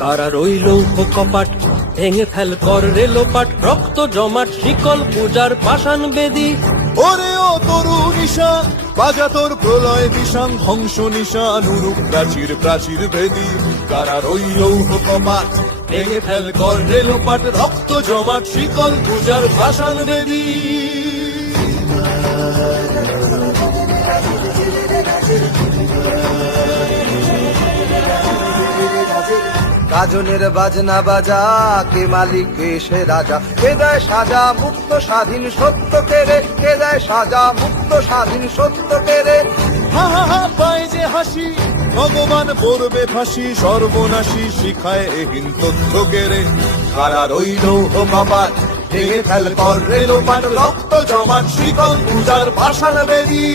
কারা রইল কপাট ভেঙে ফেল কর রেলোপাট, রক্ত জমাট শিকল পূজার পাষাণ বেদী। ওরে ও তরু নিশান বাজা তোর প্রলয় বিষান, ধ্বংস নিশান উরুক প্রাচীর প্রাচীর ভেদি। কারা রইল কপাট ভেঙে ফেল কর রেলোপাট, রক্ত জমাট শিকল পূজার পাষাণ বেদী। গাজনের বাজনা বাজা, কে মালিক কে সে রাজা, কে দেয় সাজা মুক্ত স্বাধীন সত্য কেড়ে, কে দেয় সাজা মুক্ত স্বাধীন সত্য কেড়ে। হা হা হা পায় যে হাসি, ভগবান পড়বে ফাঁসি, সর্বনাশী শিখায় এহীন তথ্য কেড়ে। কারা রইল কপাট ভেঙে ফেল কর রেলোপাট, রক্ত জমাট শিকল পূজার পাষাণ বেদী।